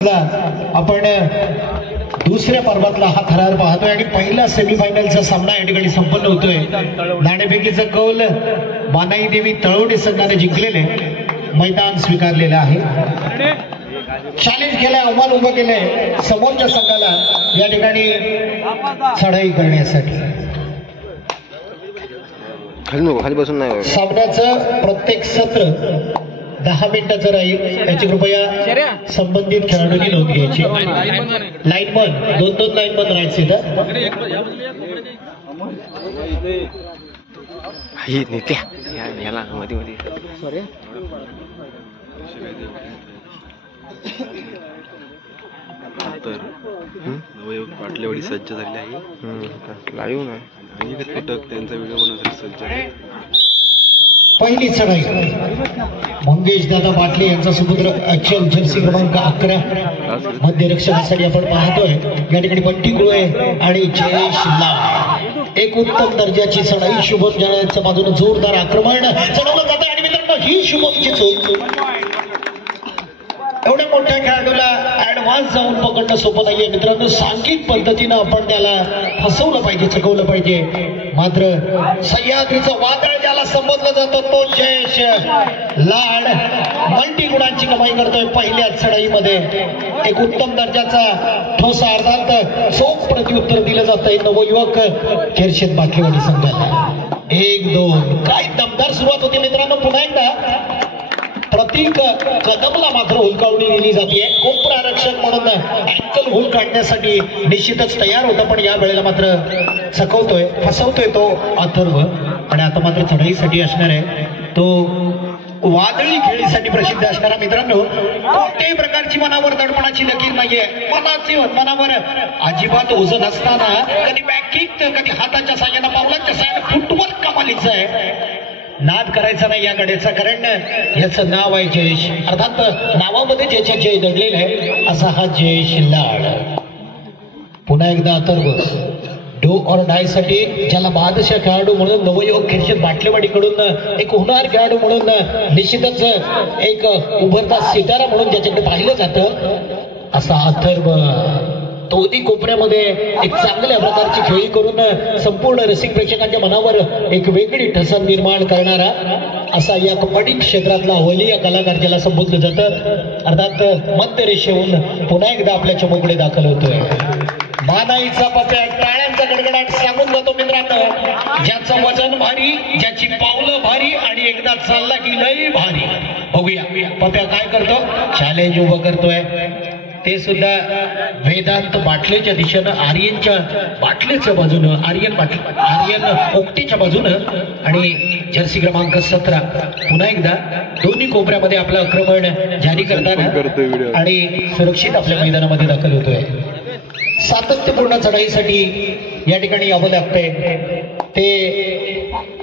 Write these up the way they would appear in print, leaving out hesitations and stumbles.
आपण दुसऱ्या पर्वातला हा थरार पाहतोय आणि पहिला सेमीफायनलचा सामना या ठिकाणी संपन्न होतोय। नाणेफेकीचा कौल मानाई देवी तळवडे संघाने जिंकलेले मैदान स्वीकारलेलं आहे। चॅलेंज केलंय, आव्हान उभं केलंय समोरच्या संघाला या ठिकाणी चढाई करण्यासाठी। खाली बसून नाही, सामन्याचं प्रत्येक सत्र 10 मिनिटाचं राहील याची कृपया संबंधित खेळाडूंनी नोंद घ्यायची। लाईनमन दोन लाईनमन राहायचे पाटलेवाडी सज्ज झाली आहे। लाईव्ह नाही कटक त्यांचा व्हिडिओ बनवण्यासाठी सज्ज आहे। पहिली चढाई मंगेश दादा पाटले यांचा सुपुत्र अचल जर्सी क्रमांक 11 मध्यरक्षकासाठी आपण पाहतोय। या ठिकाणी बंटी गुळे आणि जयेश लाड एक उत्तम दर्जाची चढाई। शुभम जणांच्या बाजूने जोरदार आक्रमण चढवलं जातं आणि मित्रांनो ही शुभमची चूक। एवढ्या मोठ्या खेळाडूला ऍडव्हान्स जाऊन पकडणं सोपं नाहीये मित्रांनो। सांघिक पद्धतीनं आपण त्याला फसवलं पाहिजे, चकवलं पाहिजे। मात्र सह्याद्रीचं वादळ ज्याला संबोधलं जातो तो जयेश लाड मल्टी गुणांची कमाई करतोय। पहिल्या चढाईमध्ये एक उत्तम दर्जाचा ठोस अर्थात चोख प्रत्युत्तर दिलं जातंय नवयुवक खेरशेत बाटलेवाडी संघाला। 1-2 काय दमदार सुरुवात होती मित्रांनो। पुन्हा एकदा प्रतीक कदमला मात्र हुलकावणी दिली जाते। कोपरा रक्षक म्हणून अँकल हुल काढण्यासाठी निश्चितच तयार होता, पण या वेळेला मात्र चकवतोय, फसवतोय तो अथर्व। आणि आता मात्र चढाईसाठी असणार आहे तो वादळी खेळीसाठी प्रसिद्ध असणारा मित्रांनो। कोणत्याही प्रकारची मनावर दडपणाची लकीर नाहीये। मनावर अजिबात ओझं नसताना कधी बॅकिंग तर कधी हाताच्या साह्यानं पावलांच्या साह्यानं फुटवर्क कमालीचं आहे। नाद करायचा नाही या गड्याचा, कारण याचं नाव आहे जयेश, अर्थात नावामध्ये ज्याच्या जय दडलेला आहे असा हा जयेश लाड। पुन्हा एकदा अथर्व डो और डाय साठी ज्याला बादशाह खेळाडू म्हणून नवयुवक खेरशेत बाटलेवाडीकडून एक होणार खेळाडू म्हणून निश्चितच एक उभरता सितारा म्हणून ज्याच्याकडे पाहिलं जातं असा अथर्व दोन्ही कोपऱ्यामध्ये एक चांगल्या प्रकारची खेळी करून संपूर्ण रसिक प्रेक्षकांच्या मनावर एक वेगळी ठसन निर्माण करणारा असा या कबड्डी क्षेत्रातला अवलिया कलाकार ज्याला संबोधलं जातं। अर्थात मध्य रेषेहून पुन्हा एकदा आपल्या चमोकडे दाखल होतोय मानाईचा पप्या। टाळ्यांचा गडगडाट सांगून जातो मित्रांनो, ज्याचं वजन भारी, ज्याची पावलं भारी आणि एकदा चालला की लई भारी। बघूया पप्या काय करतो, चॅलेंज उभं करतोय ते सुद्धा वेदांत बाटलेच्या दिशेनं, आर्यनच्या बाटलेच्या बाजूनं, आर्यन ओकटीच्या बाजूनं आणि जर्सी क्रमांक 17 पुन्हा एकदा दोन्ही कोपऱ्यामध्ये आपलं आक्रमण जारी करताना आणि सुरक्षित आपल्या मैदानामध्ये दाखल होतोय। सातत्यपूर्ण चढाईसाठी या ठिकाणी यावं लागतंय ते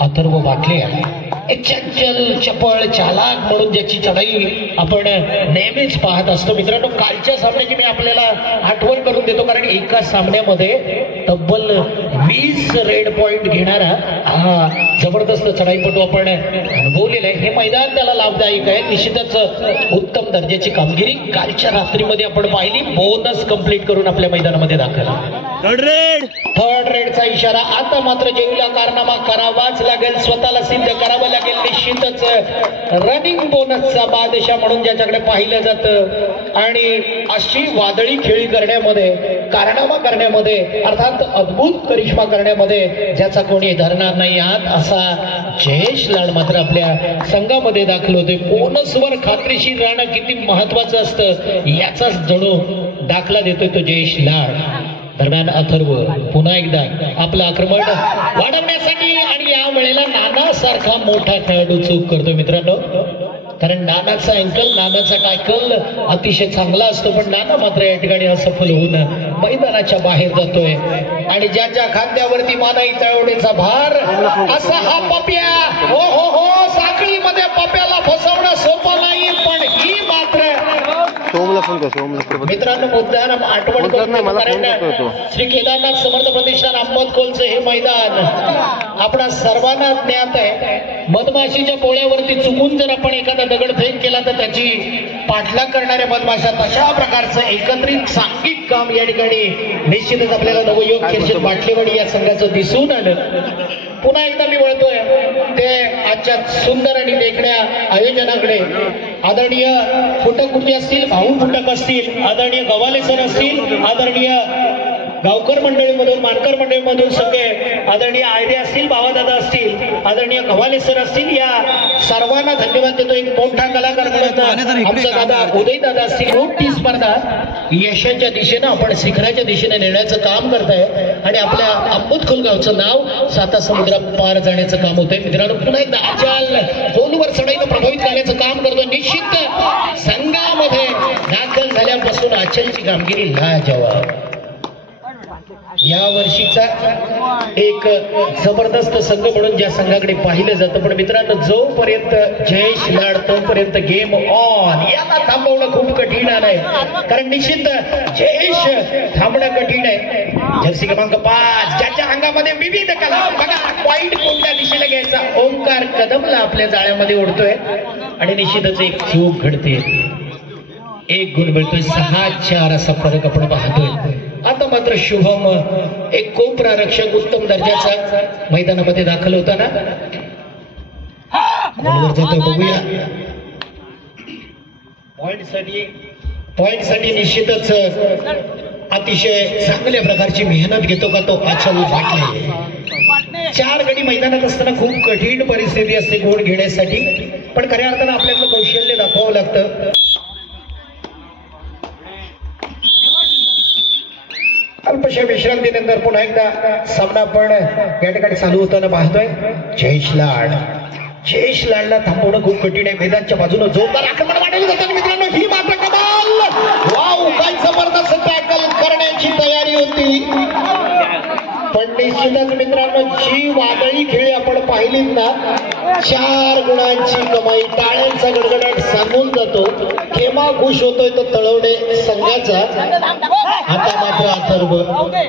अथर्व बाटले आहे। एक चंचल चपळ चालाक म्हणून ज्याची चढाई आपण नेहमीच पाहत असतो मित्रांनो। कालच्या सामन्याची मी आपल्याला आठवण करून देतो, कारण एका सामन्यामध्ये तब्बल 20 रेड पॉइंट घेणारा हा जबरदस्त चढाईपटू आपण अनुभवलेला आहे। हे मैदान त्याला लाभदायक आहे। निश्चितच उत्तम दर्जाची कामगिरी कालच्या रात्रीमध्ये आपण पाहिली। बोनस कंप्लीट करून आपल्या मैदानामध्ये दाखल। थर्ड रेडचा इशारा। आता मात्र जेवला कारनामा करावाच लागेल, स्वतःला सिद्ध करावं लागेल। निश्चितच रनिंग बोनसचा बादशाह म्हणून ज्याच्याकडे पाहिलं जातं आणि अशी वादळी खेळी करण्यामध्ये, कारनामा करण्यामध्ये, अर्थात अद्भुत करिश्मा करण्यामध्ये ज्याचा कोणी धरणार नाही आहात असा जयेश लाड मात्र आपल्या संघामध्ये दाखल होते। बोनसवर खात्रीशीर राहणं किती महत्वाचं असतं याचाच जणू दाखला देतोय तो जयेश लाड। दरम्यान अथर्व पुन्हा एकदा आपलं आक्रमण वाढवण्यासाठी आणि या वेळेला नाना सारखा मोठा खेळाडू चूक करतोय मित्रांनो, कारण नानाचा अँकल, नानाचा टॅकल अतिशय चांगला असतो, पण नाना मात्र या ठिकाणी असफल होऊन मैदानाच्या बाहेर जातोय। आणि ज्याच्या खांद्यावरती मानाई तळवडेचा भार असा हा पप्या। हो हो हो, साखळीमध्ये पप्याला फसवणं सोपं नाही, पण ही मात्र सोमला फोन कर. सोमला मित्रांनो मुद्दाम आठवण बोलतात नाही, मला फोन करून करतो. श्री केदारनाथ समर्थ प्रतिष्ठान अंबदखोलचे हे मैदान आपणा सर्वांना ज्ञात आहे. मधमाशीच्या पोळ्यावरती चुकून जर आपण एखादा दगडफेक केला तर त्याची पाठलाग करणाऱ्या मधमाशा तशा प्रकारचं एकत्रित सांघिक काम या ठिकाणी निश्चितच आपल्याला नवयुवक खिरशीद बाटलेवाडी या संघाचं दिसून आलं. पुन्हा एकदा मी वळतोय ते आजच्या सुंदर आणि देखण्या आयोजनाकडे. आदरणीय फुटक गुरुजी असतील, भाऊ फुटक असतील, आदरणीय गवाले सर असतील, आदरणीय गावकर मंडळीमधून, मानकर मंडळीमधून सगळे आदरणीय आयरे असतील, बाबादादा असतील, आदरणीय गवाले सर असतील, या सर्वांना धन्यवाद देतो. एक मोठा कलाकार म्हणून आमचा दादा उदय दादा असतील. मोठी स्पर्धा यशाच्या दिशेनं आपण शिखराच्या दिशेने नेण्याचं काम करताय आणि आपल्या अंबदखोल गावचं नाव साता समुद्रात पार जाण्याचं काम होतंय. मित्रांनो पुन्हा एकदा अचाल खोलवर चढाईनं प्रभावित करण्याचं काम करतोय. निश्चित संघामध्ये दाखल झाल्यापासून अचलची कामगिरी लाजवाब. या वर्षीचा एक जबरदस्त संघ म्हणून ज्या संघाकडे पाहिलं जातं. पण मित्रांनो जोपर्यंत जयेश लाड तोपर्यंत गेम ऑन. याला थांबवणं खूप कठीण आहे, कारण निश्चित जयेश थांबणं कठीण आहे. जर्सी क्रमांक 5 ज्याच्या अंगामध्ये विविध कला. बघा पॉइंट कोणत्या दिशेला घ्यायचा. ओंकार कदमला आपल्या जाळ्यामध्ये ओढतोय आणि निश्चितच एक चूक घडते. एक गुण मिळतोय. 6-4 असा फरक आपण पाहतोय. आता मात्र शुभम एक कोपरा रक्षक उत्तम दर्जाचा मैदानामध्ये दाखल होताना कोणावर जातोय बघूया. पॉइंटसाठी निश्चितच अतिशय चांगल्या प्रकारची मेहनत घेतो का तो अचल बाटले. 4 गडी मैदानात असताना खूप कठीण परिस्थिती असते गुण घेण्यासाठी, पण खऱ्या अर्थानं आपल्याला कौशल्य दाखवावं लागतं. अल्पशा विश्रांतीनंतर पुन्हा एकदा सामना आपण या ठिकाणी चालू होताना पाहतोय. जयेश लाडला थांबवणं खूप कठीण आहे. मैदानच्या बाजूने जोरदार आक्रमण वाढवलं जातं. मित्रांनो ही मात्र कमाल. वाव, काय जबरदस्त टॅकल करण्याची तयारी होती. पण निश्चितच मित्रांनो जी वादळी खेळी आपण पाहिलीत ना, 4 गुणांची कमाई. टाळ्यांचा गडगडाट सांगून जातो. खेमा खुश होतोय तो तळवणे संघाचा. आता मात्र अथर्व.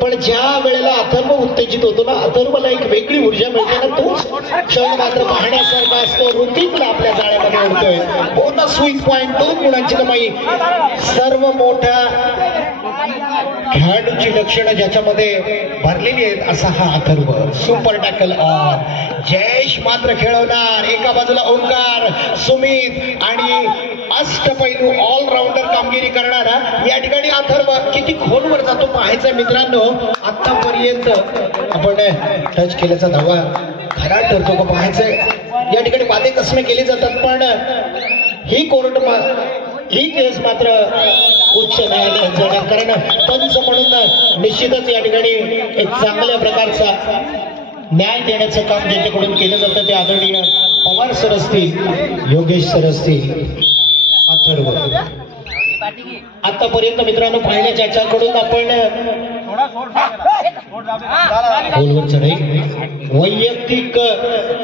पण ज्या वेळेला अथर्व उत्तेजित होतो ना, अथर्वला एक वेगळी ऊर्जा मिळते ना, तोच क्षण मात्र पाहण्यासारखा असतो. ऋतिकला आपल्या जाळ्यामध्ये ओढतोय. बोनस स्वीट पॉइंट 2 गुणांची कमाई. सर्व मोठ्या खेळाडूची लक्षणं ज्याच्यामध्ये भरलेली आहेत असा हा Atharva. Super tackle on. Jayesh मात्र खेळवणार. एका बाजूला ओंकार, सुमित आणि अष्टपैलू ऑलराऊंडर कामगिरी करणारा या ठिकाणी अथर्व. किती खोलवर जातो पाहायचं मित्रांनो. आतापर्यंत आपण टच केल्याचा दावा खरा ठरतो का पाहायचंय. या ठिकाणी वादे कसमे केले जातात, पण ही केस मात्र उच्च न्यायालयात जाणार. कारण पंच म्हणून निश्चितच या ठिकाणी एक चांगल्या प्रकारचा न्याय देण्याचं काम ज्यांच्याकडून केलं जातं ते आदरणीय पवार सर असतील, योगेश सर असतील, अथर्व. आतापर्यंत मित्रांनो पाहिलं ज्याच्याकडून आपण खोलवर चढाई वैयक्तिक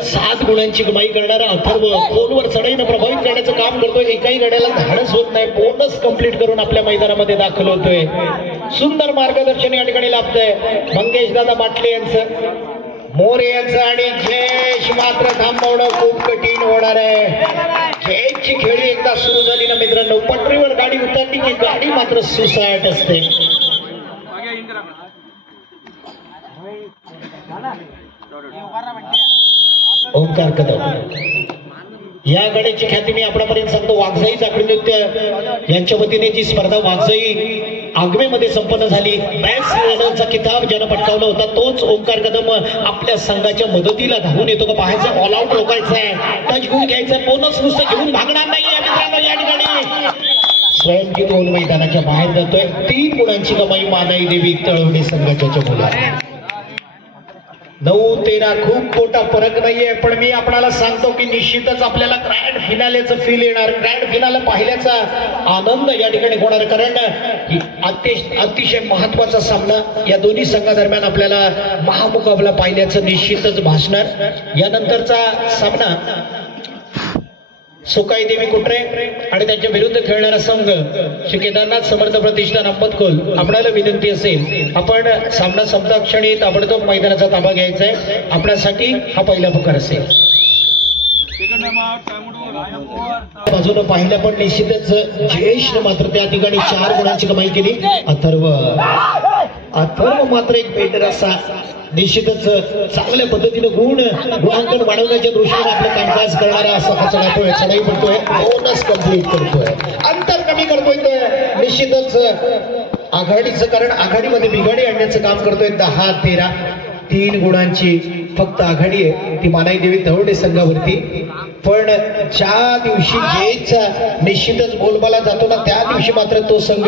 7 गुणांची कमाई करणारा अथर्व खोलवर चढाईनं प्रभावित करण्याचं काम करतोय. एकाही गड्याला धाडस होत नाही. बोनस कंप्लीट करून आपल्या मैदानामध्ये दाखल होतोय. सुंदर मार्गदर्शन या ठिकाणी लाभतंय मंगेश दादा बाटले यांचं, मोरे यांचं. आणि जयेश मात्र थांबवणं खूप कठीण होणार आहे. जयेशची खेळी एकदा सुरू झाली ना मित्रांनो, पटरीवर गाडी उतरली की गाडी मात्र सुसाट असते. ओंकार कदम या गाड्याची ख्याती मी आपल्यापर्यंत सांगतो. वाघजाई जागृती नृत्य यांच्या वतीने जी स्पर्धा वाघजाई आगमेमध्ये संपन्न झाली, बेस्ट रनरचा किताब ज्यानं पटकावला होता तोच ओंकार कदम आपल्या संघाच्या मदतीला धावून येतो का पाहायचं. ऑल आउट रोखायचं आहे, टच गुण घ्यायचा, बोनस नुसतं घेऊन भागणार नाहीये मित्रांनो. या ठिकाणी स्वयंची 2 मैदानाच्या बाहेर जातोय. 3 गुणांची कमाई मानाई देवी तळवणे संघाच्या मुला. 9-13 खूप मोठा फरक नाहीये, पण मी आपल्याला सांगतो की निश्चितच आपल्याला ग्रँड फिनालेचं फील येणार. ग्रँड फिनाले पाहिल्याचा आनंद या ठिकाणी होणार, कारण अतिशय महत्वाचा सामना या दोन्ही संघादरम्यान आपल्याला महामुकाबला पाहिल्याचं निश्चितच भासणार. यानंतरचा सामना सुकाई देवी कुटरे आणि त्यांच्या विरुद्ध खेळणारा संघ श्री केदारनाथ समर्थ प्रतिष्ठान अंबतकोल. आपल्याला विनंती असेल आपण सामना संपता क्षणी ताबडतोब मैदानाचा ताबा घ्यायचा आहे. आपल्यासाठी हा पहिला पुकार असेल. बाजूनं पाहिलं पण निश्चितच जयेशनं मात्र त्या ठिकाणी 4 गुणांची कमाई केली. अथर्व मात्र एक बेटर असा निश्चितच चांगल्या पद्धतीने गुणांकन वाढवण्याच्या दृष्टीने आपलं कामकाज करणारा असा कसा जातोय. चढाई पडतोय, बोनस कंप्लीट करतोय, अंतर कमी करतोय. निश्चितच आघाडीचं कारण आघाडीमध्ये बिघाडी आणण्याचं काम करतोय. 10-13 3 गुणांची फक्त आघाडी आहे ती मानाई देवी धवडे संघावरती. पण ज्या दिवशी जयेशचा निश्चितच बोलबाला जातो ना त्या दिवशी मात्र तो संघ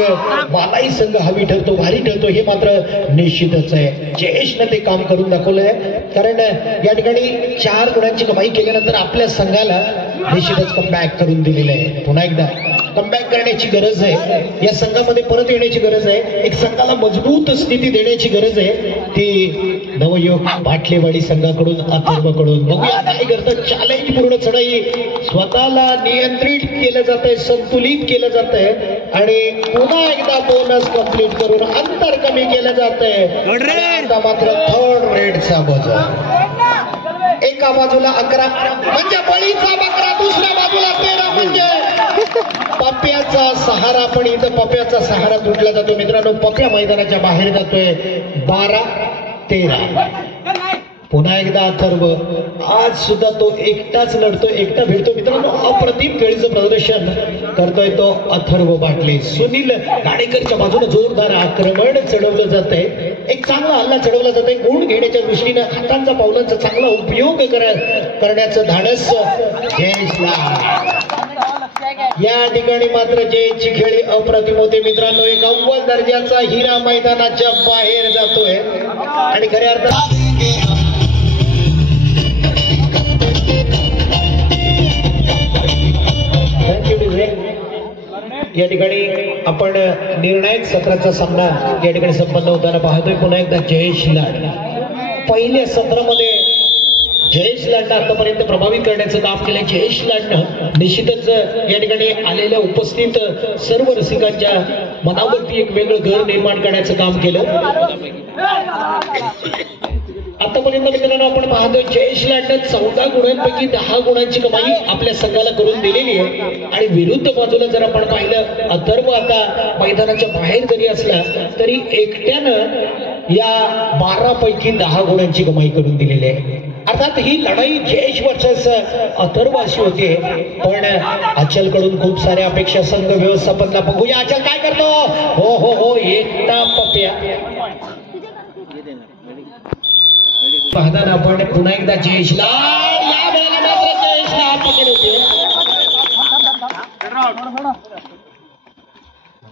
मानाई संघ हवी ठरतो, भारी ठरतो हे मात्र निश्चितच आहे. जयेशनं ते काम करून दाखवलंय. कारण या ठिकाणी 4 गुणांची कमाई केल्यानंतर आपल्या संघाला निश्चितच कमबॅक करून दिलेलं आहे. पुन्हा एकदा कमबॅक करण्याची गरज आहे. या संघामध्ये परत येण्याची गरज आहे. एक संघाला मजबूत स्थिती देण्याची गरज आहे. ती नवयुवक भाटलेवाडी संघाकडून अथर्वकडून बघूया काय करतं. चॅलेंज पूर्ण चढाई स्वतःला नियंत्रित केलं जात आहे, संतुलित केलं जात आहे आणि पुन्हा एकदा बोनस कंप्लीट करून अंतर कमी केलं जात आहे. मात्र थर्ड रेडचा बजा. एका बाजूला 11 म्हणजे बळीचा बकरा, दुसऱ्या बाजूला 13 म्हणजे पप्प्याचा सहारा. पण इथं पप्प्याचा सहारा तुटला जातो मित्रांनो. पप्प्या मैदानाच्या बाहेर जातोय. 12-13. पुन्हा एकदा अथर्व. आज सुद्धा तो एकटाच लढतो, एकटा भिडतो मित्रांनो. अप्रतिम खेळीचं प्रदर्शन करतोय तो अथर्व बाटले. सुनील गाडेकरच्या बाजूने जोरदार आक्रमण चढवलं जात आहे. एक चांगला हल्ला चढवला जात आहे. गुण घेण्याच्या दृष्टीनं हातांचा पावलांचा चांगला उपयोग करण्याचं धाडस जयेशला. या ठिकाणी मात्र जयेशची खेळी अप्रतिम होते मित्रांनो. एक अव्वल दर्जाचा हिरा मैदानाच्या बाहेर जातोय आणि खऱ्या अर्थात या ठिकाणी आपण निर्णायक सत्राचा सामना या ठिकाणी संपन्न होताना पाहतोय. पुन्हा एकदा जयेश लाड. पहिल्या सत्रामध्ये जयेश लाडनं आतापर्यंत प्रभावित करण्याचं काम केलं. जयेश लाडनं निश्चितच या ठिकाणी आलेल्या उपस्थित सर्व रसिकांच्या मनावरती एक वेगळं घर निर्माण करण्याचं काम केलं. आतापर्यंत मित्रांनो आपण पाहतोय जयेश लाडनं 14 गुणांपैकी 10 गुणांची कमाई आपल्या संघाला करून दिलेली आहे. आणि विरुद्ध बाजूला जर आपण पाहिलं अथर्व आता मैदानाच्या बाहेर जरी असला तरी एकट्यानं या 12 पैकी 10 गुणांची कमाई करून दिलेली आहे. अर्थात ही लढाई जयेश वर्सेस अथर्व अशी होती. पण अचलकडून खूप साऱ्या अपेक्षा संघ व्यवस्थापनला. बघूया अचल काय करतो. हो एकटा पप्प्या. पाहताना आपण पुन्हा एकदा जयेशला. या वेळेला मात्र जयेशला पकड होते.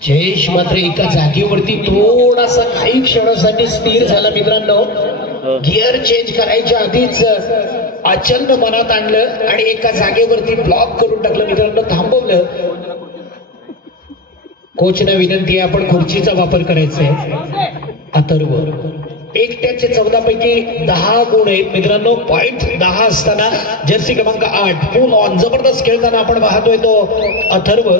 जयेश मात्र एका जागेवरती थोडासा काही क्षणासाठी स्थिर झाला मित्रांनो. गिअर चेंज करायच्या आधीच अचलनं मनात आणलं आणि एका जागेवरती ब्लॉक करून टाकलं मित्रांनो. थांबवलं. कोचना विनंती आहे आपण खुर्चीचा वापर करायचा आहे. अथर्व एकट्याचे 14 पैकी 10 गुण आहेत मित्रांनो. पॉइंट 10 असताना जर्सी क्रमांक 8 फुल ऑन जबरदस्त खेळताना आपण पाहतोय तो अथर्व.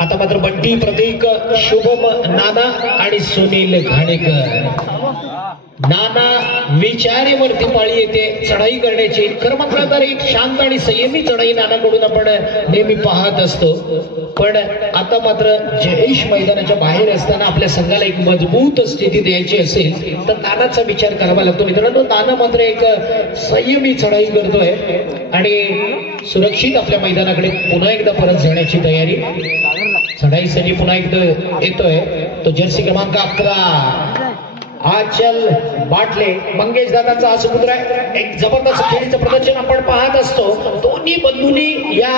आता मात्र बंटी प्रतीक, शुभम नाना आणि सुनील घाणेकर. नाना विचारेवरती पाळी येते चढाई करण्याची. खरं मात्र तर एक शांत आणि संयमी चढाई नानाकडून आपण नेहमी पाहत असतो. पण आता मात्र जयेश मैदानाच्या बाहेर असताना आपल्या संघाला एक मजबूत स्थिती द्यायची असेल तर नानाचा विचार करावा लागतो मित्रांनो. नाना मात्र एक संयमी चढाई करतोय आणि सुरक्षित आपल्या मैदानाकडे पुन्हा एकदा परत जाण्याची तयारी. चढाईसाठी पुन्हा एकदा येतोय तो जर्सी क्रमांक 11 आचल बाटले. मंगेश दादाचा हा सुपुत्र आहे. एक जबरदस्त खेळीचं प्रदर्शन आपण पाहत असतो. दोन्ही बंधूंनी या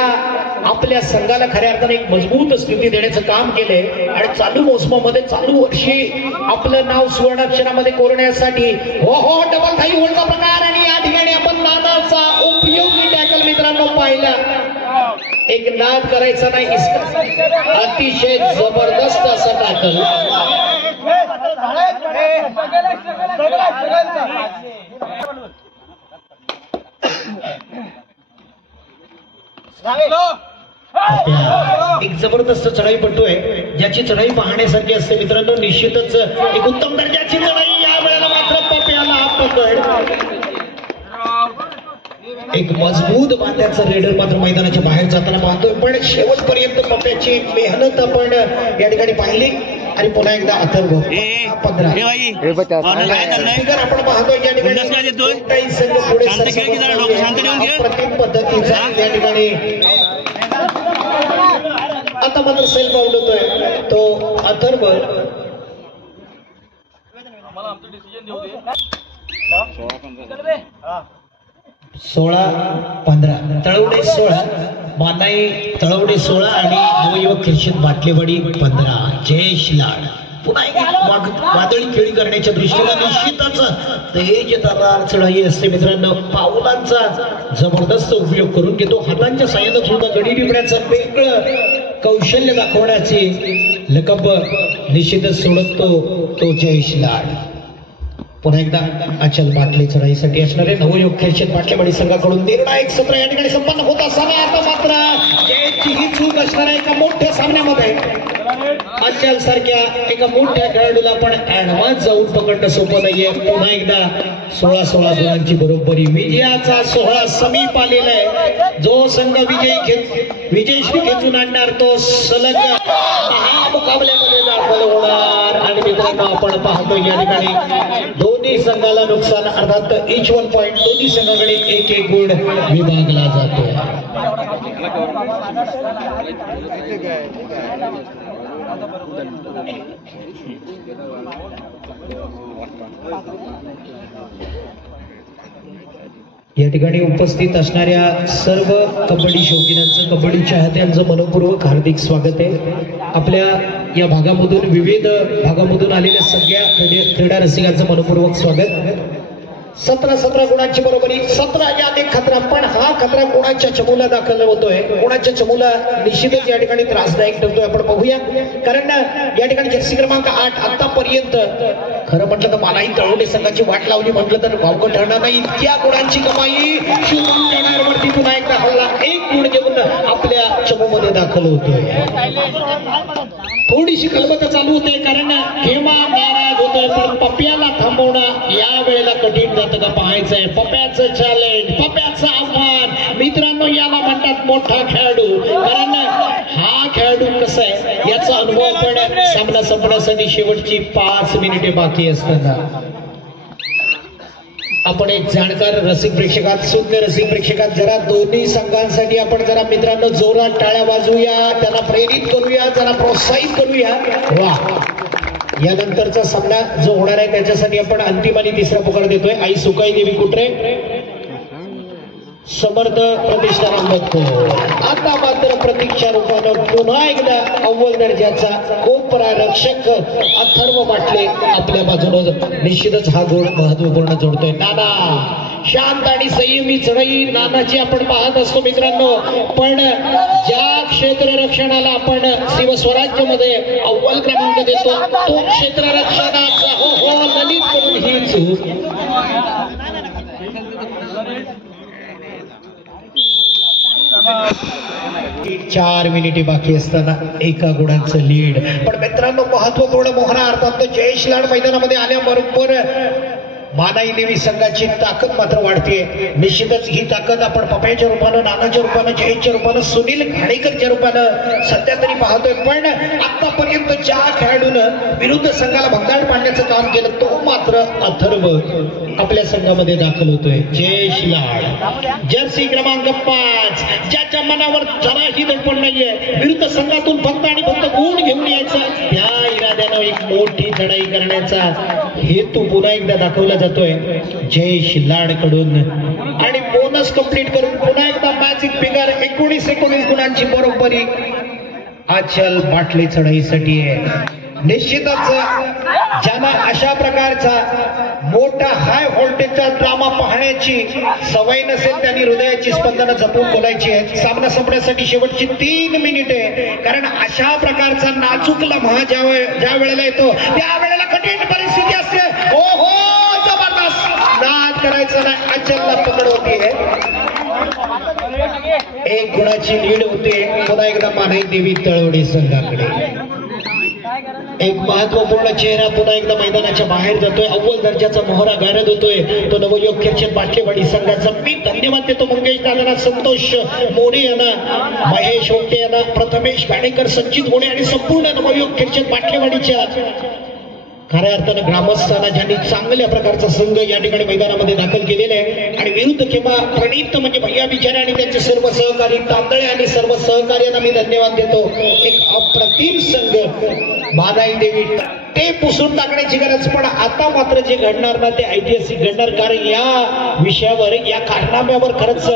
आपल्या संघाला खऱ्या अर्थाने एक मजबूत स्थिती देण्याचं काम केलंय आणि चालू मोसमामध्ये चालू वर्षी आपलं नाव सुवर्णाक्षरामध्ये कोरण्यासाठी हो डबल थाई होल्डचा प्रकार. आणि या ठिकाणी आपण नानाचा उपयोगी टॅकल मित्रांनो पाहिला. एक नाद करायचा नाही, अतिशय जबरदस्त असा टॅकल. एक जबरदस्त चढाईपट्टू आहे, ज्याची चढाई पाहण्यासारखी असते मित्रांनो. निश्चितच एक उत्तम दर्जाची चढाई. या वेळेला मात्र पप्याला पकड. एक मजबूत बांध्याचं रेडर मात्र मैदानाच्या बाहेर जाताना पाहतोय, पण शेवटपर्यंत पप्याची मेहनत आपण या ठिकाणी पाहिली. आणि पुन्हा एकदा अथर्व 15 आपण पाहतोय या ठिकाणी कोणताही संघ पुढे प्रत्येक पद्धतीचा या ठिकाणी आता मात्र सेल पाऊल होतोय तो अथर्व. 16-15 तळवडे 16, मानाई तळवडे 16 आणि नवयुवक खिर्शीद बाटलेवाडी 15. जयेश लाड पुन्हा एक वादळी खेळी करण्याच्या दृष्टीने निश्चितच तेज तरार चढाई असते मित्रांनो. पावलांचा जबरदस्त उपयोग करून घेतो. हातांच्या साह्यानं सुद्धा गडी टिपण्याचं वेगळं कौशल्य दाखवण्याची लकब निश्चितच सोडतो तो जयेश लाड. पुन्हा एकदा अचल बाटले चढाईसाठी असणारे नवयुवक खिर्शीद बाटलेवाडी संघाकडून निर्णायक सत्र या ठिकाणी संपन्न होत असताना आता मात्र जयेशची ही चूक असणाऱ्या एका मोठ्या सामन्यामध्ये अचल सारख्या एका मोठ्या खेळाडूला पण ऍडव्हान्स जाऊन पकडणं सोपं नाहीये. पुन्हा एकदा 16-16 गुणांची बरोबरी. विजयाचा सोहळा समीप आलेला आहे. जो संघ विजयश्री खेचून आणणार तो सलग 10 मुकाबल्यामध्ये दाखल होणार. आणि मित्रांनो आपण पाहतो या ठिकाणी दोन्ही संघाला नुकसान, अर्थात इच 1 पॉइंट. दोन्ही संघाकडे 1-1 गुण विभागला जातो. या ठिकाणी उपस्थित असणाऱ्या सर्व कबड्डी शौकीनांचं, कबड्डी चाहत्यांचं मनपूर्वक हार्दिक स्वागत आहे. आपल्या या भागामधून, विविध भागामधून आलेल्या सगळ्या क्रीडा रसिकांचं मनपूर्वक स्वागत. 17 गुणांची बरोबरी. 17 यात एक खतरा, पण हा खतरा कोणाच्या चमूला दाखल होतोय, कोणाच्या चमूला निश्चितच या ठिकाणी त्रासदायक ठरतोय आपण बघूया. कारण या ठिकाणी जर्सी क्रमांक 8 आतापर्यंत खरं म्हटलं तर मलाही तळवडे संघाची वाट लावली म्हटलं तर वावगं ठरणार नाही. इतक्या गुणांची कमाई शुभम जनावरती पुन्हा एकदा हल्ला 1 गुण घेऊन आपल्या चमूमध्ये दाखल होतोय. थोडीशी कलबत चालू होते कारण हेमा नाराज होतोय, पण पप्याला थांबवणं या वेळेला कठीण जातं का पाहायचंय. पप्याचं चॅलेंज, पप्याचं आव्हान मित्रांनो, याला म्हणतात मोठा खेळाडू. कारण हा खेळाडू कसा आहे याचा अनुभव आपण सामना संपण्यासाठी शेवटची 5 मिनिटे बाकी असताना आपण एक जाणकार रसिक प्रेक्षकात, सुंदर रसिक प्रेक्षकात जरा दोन्ही संघांसाठी आपण जरा मित्रांनो जोरात टाळ्या वाजवूया, त्यांना प्रेरित करूया, त्यांना प्रोत्साहित करूया. वा, यानंतरचा सामना जो होणार आहे त्याच्यासाठी आपण अंतिम आणि तिसरा पुकार देतोय. आई सुकाई देवी कुटरे, समर्थ प्रतिष्ठान अंबतपूर. आता मात्र प्रतीक्षा रूपानं पुन्हा एकदा अव्वल दर्जाचा कोपरा रक्षक अथर्व बाटले आपल्या बाजूने निश्चितच हा गोड महत्वपूर्ण जोडतोय. नाना शांत आणि संयमी चढाई नानाची आपण पाहत असतो मित्रांनो, पण ज्या क्षेत्ररक्षणाला आपण शिवस्वराज्यामध्ये अव्वल क्रमांक देतो तो क्षेत्ररक्षणाचा हो ललित करून ही चूक. 4 मिनिटे बाकी असताना 1 गुणांचं लीड. पण मित्रांनो महत्वपूर्ण मोहरा अर्थात जयेश लाड मैदानामध्ये आल्याबरोबर मानाई देवी संघाची ताकद मात्र वाढते. निश्चितच ही ताकद आपण पप्याच्या रूपानं, नानाच्या रूपानं, जयेशच्या रूपानं, सुनील घाणेकरच्या रूपानं सध्या तरी पाहतोय. पण आतापर्यंत ज्या खेळाडूनं विरुद्ध संघाला भंगार पाडण्याचं काम केलं तो मात्र अथर्व आपल्या संघामध्ये दाखल होतोय. जयेश लाड जर्सी क्रमांक 5, ज्याच्या मनावर जराही दडपण नाहीये, विरुद्ध संघातून फक्त आणि फक्त गुण घेऊन यायचा त्या इराद्यानं एक मोठी चढाई करण्याचा हेतू पुन्हा एकदा दाखवला जातोय जयेश लाड कडून. आणि बोनस कंप्लीट करून पुन्हा एकदा मॅजिक फिगर 19 गुणांची बरोबरी अचल बाटली चढाईसाठी आहे. निश्चितच ज्यांना अशा प्रकारचा मोठा हाय व्होल्टेजचा ड्रामा पाहण्याची सवय नसेल त्यांनी हृदयाची स्पंदनं जपून बोलायची आहेत. सामना संपण्यासाठी शेवटची 3 मिनिटे, कारण अशा प्रकारचा नाजूक लम्हा ज्या वेळेला येतो त्यावेळेला कठीण परिस्थिती असते. हो जबरदस्त नाद करायचं नाही, अचलला पकड होती आहे. 1 गुणाची लीड होते पुन्हा एकदा मानाई देवी तळवडे संघाकडे. एक महत्वपूर्ण चेहरा पुन्हा एकदा मैदानाच्या बाहेर जातोय. अव्वल दर्जाचा मोहरा गारद होतोय तो नवयुवक खेळचंद बाटलेवाडी संघाचा. मी धन्यवाद देतो मंगेश दादांना, संतोष मोरे यांना, महेश ओटे यांना, प्रथमेश गाडेकर, संचित मोरे आणि संपूर्ण नवयुवक खेळचंद बाटलेवाडीच्या खऱ्या अर्थानं ग्रामस्थांना ज्यांनी चांगल्या प्रकारचा संघ या ठिकाणी मैदानामध्ये दाखल केलेला आहे. आणि विरुद्ध किंवा प्रणित म्हणजे भैया बिचारे आणि त्यांचे सर्व सहकारी तांदळे आणि सर्व सहकार्यांना मी धन्यवाद देतो. एक अप्रतिम संघ मानाई देवी ते पुसून टाकण्याची गरज, पण आता मात्र जे घडणार ना ते ऐतिहासिक घडणार. कारण या विषयावर या कारनाम्यावर खरंच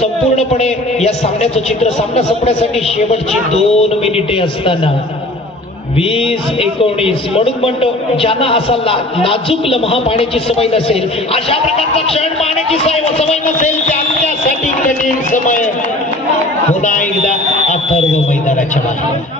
संपूर्णपणे या सामन्याचं चित्र सामना संपण्यासाठी शेवटची 2 मिनिटे असताना 20-19 म्हणून म्हणतो ज्यांना असा नाजूक लम्हा पाहण्याची सवय नसेल, अशा प्रकारचा क्षण पाहण्याची सवय नसेल त्यांच्यासाठी कठीण समय. पुन्हा एकदा अथर्व मैदानाच्या बाहेर.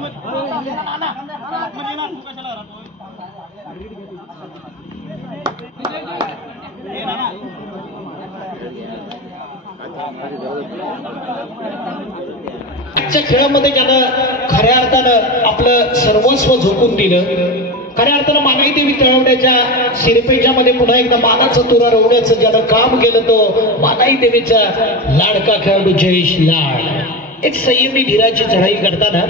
आजच्या खेळामध्ये ज्यानं खऱ्या अर्थानं आपलं सर्वस्व झोकून दिलं, खऱ्या अर्थानं मानाई देवी तळवड्याच्या शिरपेजामध्ये पुन्हा एकदा मानाचा तुरा रोवण्याचं ज्यानं काम केलं तो मानाई देवीचा लाडका खेळाडू जयेश लाड. एक संयमी धीराची चढाई करताना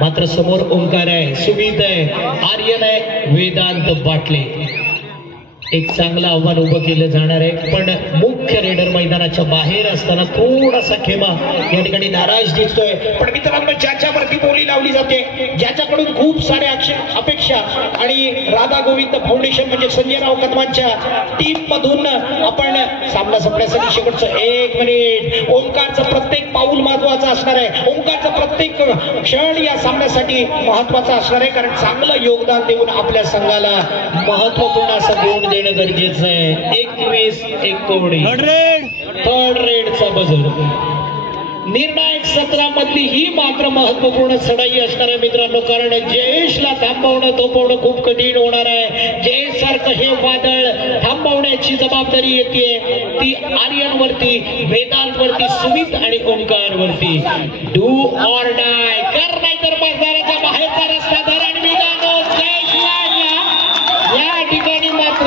मात्र समोर ओंकार आहे, सुमित आहे, आर्यन आहे, वेदांत बाटले. एक चांगलं आव्हान उभं केलं जाणार आहे. पण मुख्य रेडर मैदानाच्या बाहेर असताना थोडासा खेमा या ठिकाणी नाराज दिसतोय. पण मित्रांनो ज्याच्यावरती बोली लावली जाते, ज्याच्याकडून खूप साऱ्या अपेक्षा आणि राधा गोविंद फाउंडेशन म्हणजे संजयराव कदमांच्या टीम मधून आपण सामना संपण्यासाठी शेवटचं 1 मिनिट. ओंकारचं प्रत्येक पाऊल महत्वाचं असणार आहे. ओंकारचं प्रत्येक क्षण या सामन्यासाठी महत्वाचा असणार आहे. कारण चांगलं योगदान देऊन आपल्या संघाला महत्वपूर्ण असं देऊन देणं गरजेचं आहे. 21-19 थर्ड रेडचा बजर. निर्णायक सत्रामधली ही मात्र महत्वपूर्ण चढाई असणार आहे मित्रांनो. कारण जयेशला थांबवणं थोपवणं खूप कठीण होणार आहे. जयेश सारखं हे वादळ थांबवण्याची जबाबदारी येते ती आर्यन वरती, वेदांत वरती, सुमित आणि ओंकार वरती. डू ऑर डाय कर, नाहीतर मैदानाच्या बाहेरचा रस्ता धर. आणि मित्रांनो जयेशला या ठिकाणी मात्र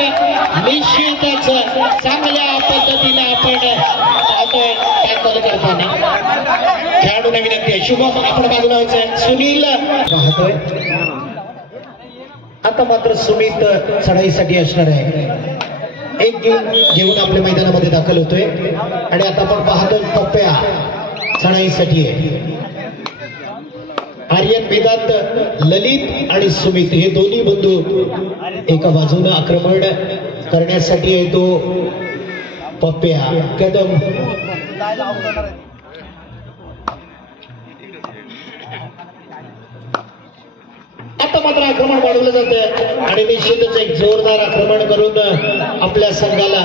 निश्चितच चांगल्या पद्धतीने आपण पाहतोय टॅकल करताना. खेळाडूंना विनंती आहे, शुभम आपण बाजूला व्हायचंय. सुनील पाहतोय. आता मात्र सुमित चढाईसाठी असणार आहे. एक गेम घेऊन आपल्या मैदानामध्ये दाखल होतोय. आणि आता आपण पाहतोय पप्प्या चढाईसाठी आहे. आर्यन, वेदांत, ललित आणि सुमित हे दोन्ही बंधू एका बाजूने आक्रमण करण्यासाठी आहे तो पप्प्या कदम. आता मात्र आक्रमण वाढवलं जातं आणि निश्चितच एक जोरदार आक्रमण करून आपल्या संघाला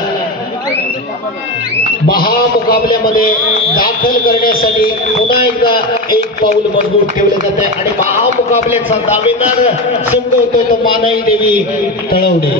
महामुकाबल्यामध्ये दाखल करण्यासाठी पुन्हा एकदा एक पाऊल मजबूत ठेवलं जात आहे. आणि महामुकाबल्याचा दावेदार संघ होतो तो मानाई देवी तळवडे.